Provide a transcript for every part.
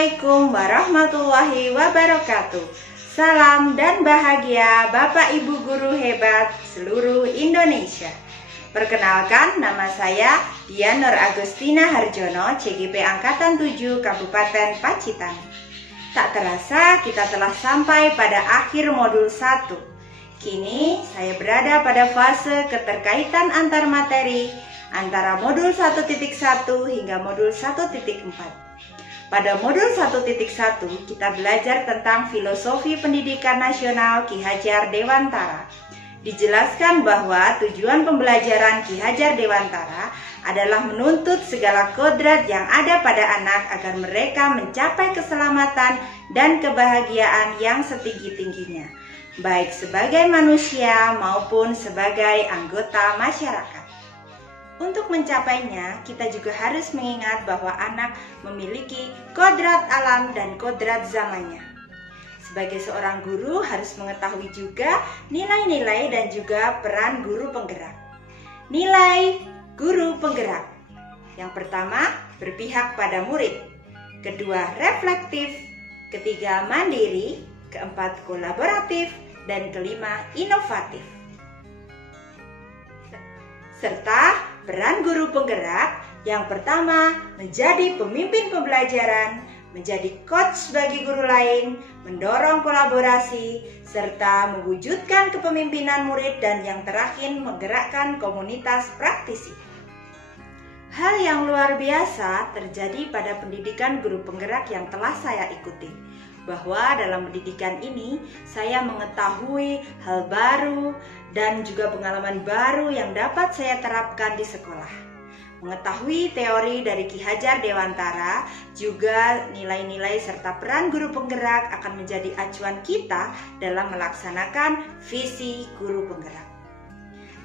Assalamualaikum warahmatullahi wabarakatuh. Salam dan bahagia Bapak Ibu guru hebat seluruh Indonesia. Perkenalkan, nama saya Dian Nur Agustina Harjono, CGP Angkatan 7 Kabupaten Pacitan. Tak terasa kita telah sampai pada akhir modul 1. Kini saya berada pada fase keterkaitan antar materi antara modul 1.1 hingga modul 1.4. Pada modul 1.1 kita belajar tentang filosofi pendidikan nasional Ki Hajar Dewantara. Dijelaskan bahwa tujuan pembelajaran Ki Hajar Dewantara adalah menuntut segala kodrat yang ada pada anak agar mereka mencapai keselamatan dan kebahagiaan yang setinggi-tingginya, baik sebagai manusia maupun sebagai anggota masyarakat. Untuk mencapainya, kita juga harus mengingat bahwa anak memiliki kodrat alam dan kodrat zamannya. Sebagai seorang guru harus mengetahui juga nilai-nilai dan juga peran guru penggerak. Nilai guru penggerak. Yang pertama, berpihak pada murid. Kedua, reflektif. Ketiga, mandiri. Keempat, kolaboratif. Dan kelima, inovatif. Serta peran guru penggerak, yang pertama menjadi pemimpin pembelajaran, menjadi coach bagi guru lain, mendorong kolaborasi, serta mewujudkan kepemimpinan murid, dan yang terakhir menggerakkan komunitas praktisi. Hal yang luar biasa terjadi pada pendidikan guru penggerak yang telah saya ikuti, bahwa dalam pendidikan ini saya mengetahui hal baru dan juga pengalaman baru yang dapat saya terapkan di sekolah. Mengetahui teori dari Ki Hajar Dewantara, juga nilai-nilai serta peran guru penggerak akan menjadi acuan kita dalam melaksanakan visi guru penggerak.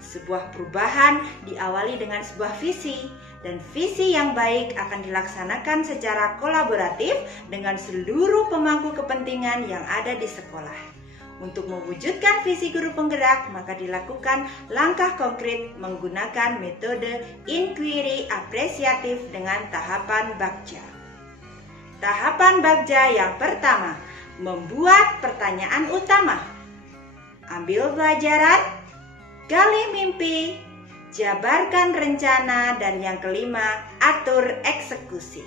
Sebuah perubahan diawali dengan sebuah visi, dan visi yang baik akan dilaksanakan secara kolaboratif dengan seluruh pemangku kepentingan yang ada di sekolah. Untuk mewujudkan visi guru penggerak, maka dilakukan langkah konkret menggunakan metode inquiry apresiatif dengan tahapan Bagja. Tahapan Bagja yang pertama, membuat pertanyaan utama. Ambil pelajaran, gali mimpi, jabarkan rencana, dan yang kelima, atur eksekusi.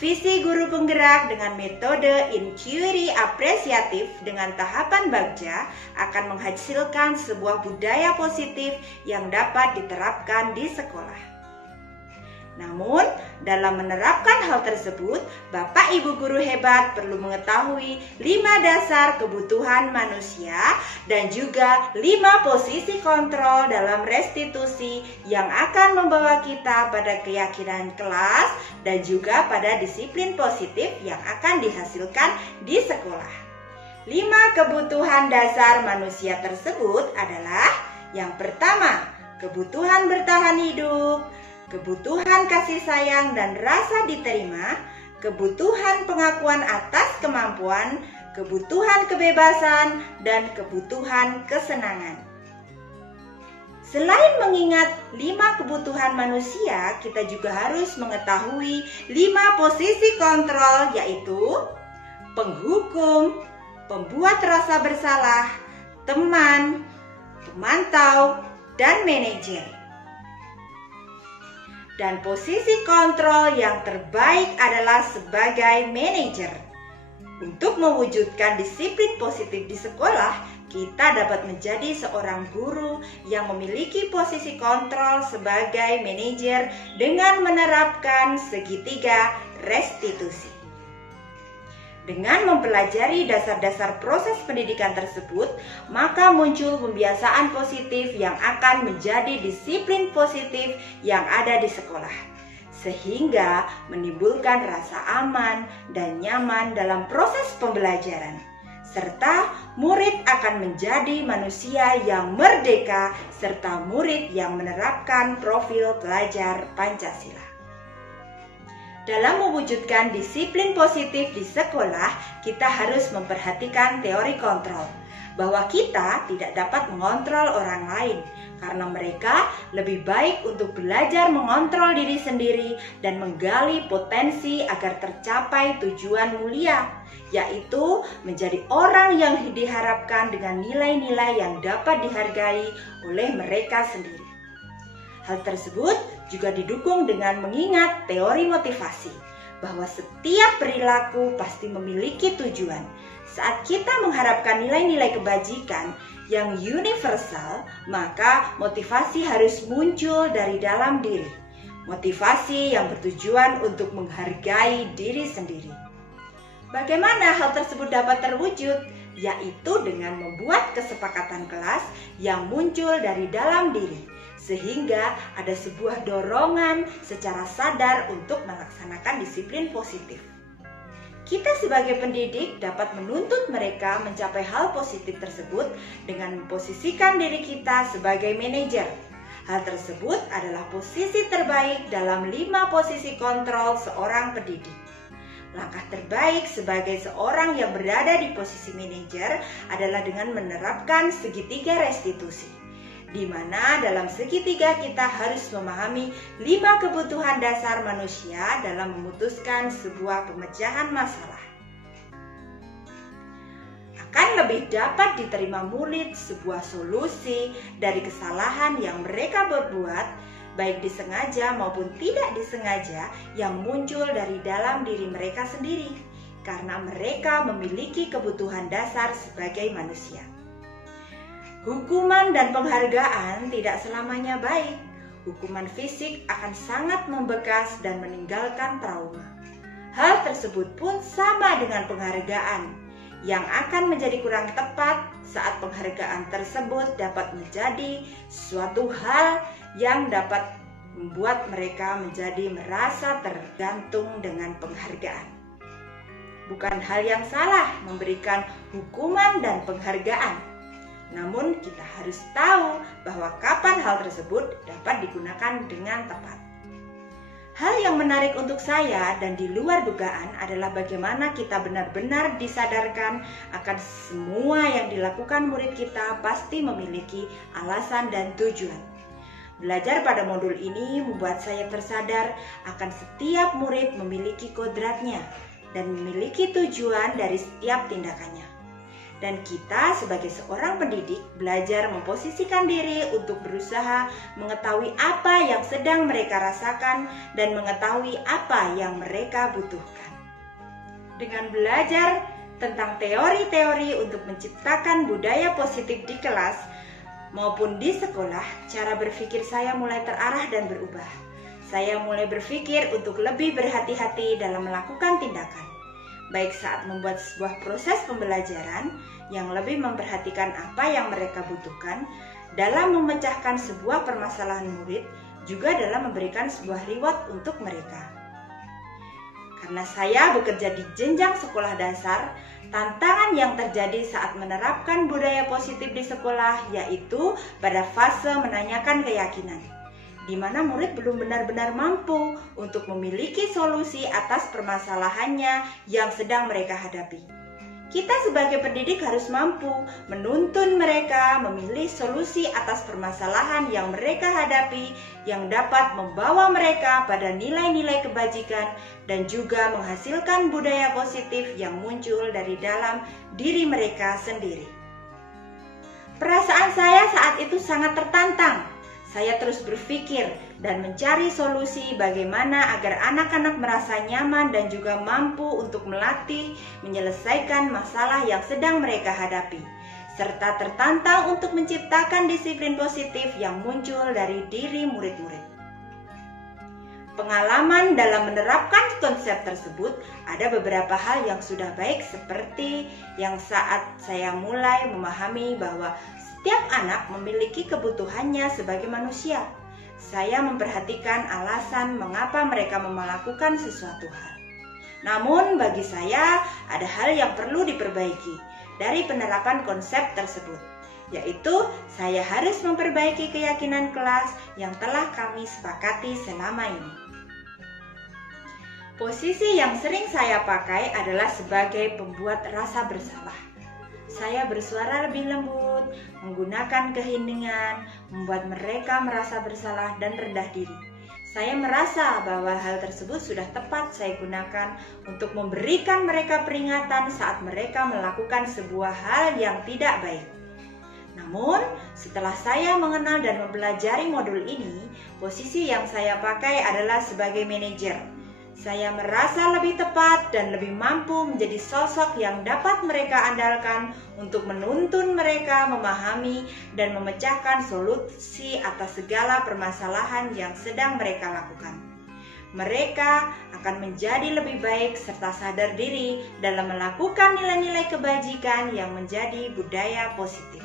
Visi guru penggerak dengan metode inquiry apresiatif dengan tahapan Bagja akan menghasilkan sebuah budaya positif yang dapat diterapkan di sekolah. Namun, dalam menerapkan hal tersebut, Bapak Ibu guru hebat perlu mengetahui 5 dasar kebutuhan manusia dan juga 5 posisi kontrol dalam restitusi yang akan membawa kita pada keyakinan kelas dan juga pada disiplin positif yang akan dihasilkan di sekolah. 5 kebutuhan dasar manusia tersebut adalah: yang pertama, kebutuhan bertahan hidup, kebutuhan kasih sayang dan rasa diterima, kebutuhan pengakuan atas kemampuan, kebutuhan kebebasan, dan kebutuhan kesenangan. Selain mengingat 5 kebutuhan manusia, kita juga harus mengetahui 5 posisi kontrol, yaitu penghukum, pembuat rasa bersalah, teman, pemantau, dan manajer. Dan posisi kontrol yang terbaik adalah sebagai manajer. Untuk mewujudkan disiplin positif di sekolah, kita dapat menjadi seorang guru yang memiliki posisi kontrol sebagai manajer dengan menerapkan segitiga restitusi. Dengan mempelajari dasar-dasar proses pendidikan tersebut, maka muncul pembiasaan positif yang akan menjadi disiplin positif yang ada di sekolah, sehingga menimbulkan rasa aman dan nyaman dalam proses pembelajaran, serta murid akan menjadi manusia yang merdeka, serta murid yang menerapkan profil pelajar Pancasila. Dalam mewujudkan disiplin positif di sekolah, kita harus memperhatikan teori kontrol, bahwa kita tidak dapat mengontrol orang lain, karena mereka lebih baik untuk belajar mengontrol diri sendiri dan menggali potensi agar tercapai tujuan mulia, yaitu menjadi orang yang diharapkan dengan nilai-nilai yang dapat dihargai oleh mereka sendiri. Hal tersebut juga didukung dengan mengingat teori motivasi, bahwa setiap perilaku pasti memiliki tujuan. Saat kita mengharapkan nilai-nilai kebajikan yang universal, maka motivasi harus muncul dari dalam diri. Motivasi yang bertujuan untuk menghargai diri sendiri. Bagaimana hal tersebut dapat terwujud? Yaitu dengan membuat kesepakatan kelas yang muncul dari dalam diri, sehingga ada sebuah dorongan secara sadar untuk melaksanakan disiplin positif. Kita sebagai pendidik dapat menuntut mereka mencapai hal positif tersebut dengan memposisikan diri kita sebagai manajer. Hal tersebut adalah posisi terbaik dalam 5 posisi kontrol seorang pendidik. Langkah terbaik sebagai seorang yang berada di posisi manajer adalah dengan menerapkan segitiga restitusi, di mana dalam segitiga kita harus memahami 5 kebutuhan dasar manusia dalam memutuskan sebuah pemecahan masalah. Akan lebih dapat diterima murid sebuah solusi dari kesalahan yang mereka berbuat, baik disengaja maupun tidak disengaja, yang muncul dari dalam diri mereka sendiri, karena mereka memiliki kebutuhan dasar sebagai manusia. Hukuman dan penghargaan tidak selamanya baik. Hukuman fisik akan sangat membekas dan meninggalkan trauma. Hal tersebut pun sama dengan penghargaan, yang akan menjadi kurang tepat saat penghargaan tersebut dapat menjadi suatu hal yang dapat membuat mereka menjadi merasa tergantung dengan penghargaan. Bukan hal yang salah memberikan hukuman dan penghargaan, namun kita harus tahu bahwa kapan hal tersebut dapat digunakan dengan tepat. Hal yang menarik untuk saya dan di luar dugaan adalah bagaimana kita benar-benar disadarkan akan semua yang dilakukan murid kita pasti memiliki alasan dan tujuan. Belajar pada modul ini membuat saya tersadar akan setiap murid memiliki kodratnya dan memiliki tujuan dari setiap tindakannya. Dan kita sebagai seorang pendidik belajar memposisikan diri untuk berusaha mengetahui apa yang sedang mereka rasakan dan mengetahui apa yang mereka butuhkan. Dengan belajar tentang teori-teori untuk menciptakan budaya positif di kelas maupun di sekolah, cara berpikir saya mulai terarah dan berubah. Saya mulai berpikir untuk lebih berhati-hati dalam melakukan tindakan, baik saat membuat sebuah proses pembelajaran yang lebih memperhatikan apa yang mereka butuhkan, dalam memecahkan sebuah permasalahan murid, juga dalam memberikan sebuah reward untuk mereka. Karena saya bekerja di jenjang sekolah dasar, tantangan yang terjadi saat menerapkan budaya positif di sekolah yaitu pada fase menanyakan keyakinan, di mana murid belum benar-benar mampu untuk memiliki solusi atas permasalahannya yang sedang mereka hadapi. Kita sebagai pendidik harus mampu menuntun mereka memilih solusi atas permasalahan yang mereka hadapi yang dapat membawa mereka pada nilai-nilai kebajikan dan juga menghasilkan budaya positif yang muncul dari dalam diri mereka sendiri. Perasaan saya saat itu sangat tertantang. Saya terus berpikir dan mencari solusi bagaimana agar anak-anak merasa nyaman dan juga mampu untuk melatih menyelesaikan masalah yang sedang mereka hadapi, serta tertantang untuk menciptakan disiplin positif yang muncul dari diri murid-murid. Pengalaman dalam menerapkan konsep tersebut, ada beberapa hal yang sudah baik seperti yang saat saya mulai memahami bahwa setiap anak memiliki kebutuhannya sebagai manusia. Saya memperhatikan alasan mengapa mereka melakukan sesuatu hal. Namun bagi saya ada hal yang perlu diperbaiki dari penerapan konsep tersebut, yaitu saya harus memperbaiki keyakinan kelas yang telah kami sepakati selama ini. Posisi yang sering saya pakai adalah sebagai pembuat rasa bersalah. Saya bersuara lebih lembut, menggunakan keheningan, membuat mereka merasa bersalah dan rendah diri. Saya merasa bahwa hal tersebut sudah tepat saya gunakan untuk memberikan mereka peringatan saat mereka melakukan sebuah hal yang tidak baik. Namun, setelah saya mengenal dan mempelajari modul ini, posisi yang saya pakai adalah sebagai manajer. Saya merasa lebih tepat dan lebih mampu menjadi sosok yang dapat mereka andalkan untuk menuntun mereka memahami dan memecahkan solusi atas segala permasalahan yang sedang mereka lakukan. Mereka akan menjadi lebih baik serta sadar diri dalam melakukan nilai-nilai kebajikan yang menjadi budaya positif.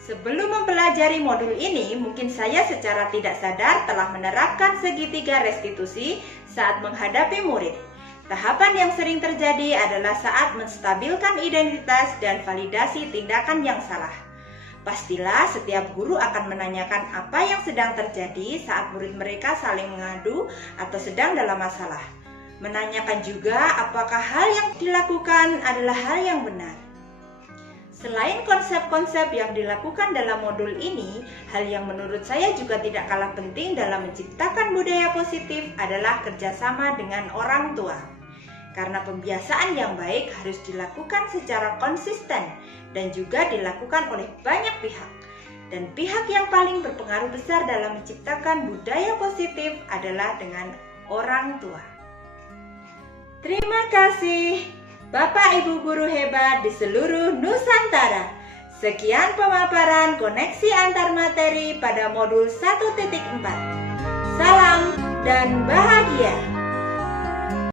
Sebelum mempelajari modul ini, mungkin saya secara tidak sadar telah menerapkan segitiga restitusi saat menghadapi murid. Tahapan yang sering terjadi adalah saat menstabilkan identitas dan validasi tindakan yang salah. Pastilah setiap guru akan menanyakan apa yang sedang terjadi saat murid mereka saling mengadu atau sedang dalam masalah. Menanyakan juga apakah hal yang dilakukan adalah hal yang benar. Selain konsep-konsep yang dilakukan dalam modul ini, hal yang menurut saya juga tidak kalah penting dalam menciptakan budaya positif adalah kerjasama dengan orang tua. Karena pembiasaan yang baik harus dilakukan secara konsisten dan juga dilakukan oleh banyak pihak. Dan pihak yang paling berpengaruh besar dalam menciptakan budaya positif adalah dengan orang tua. Terima kasih Bapak Ibu guru hebat di seluruh Nusantara. Sekian pemaparan koneksi antar materi pada modul 1.4. Salam dan bahagia.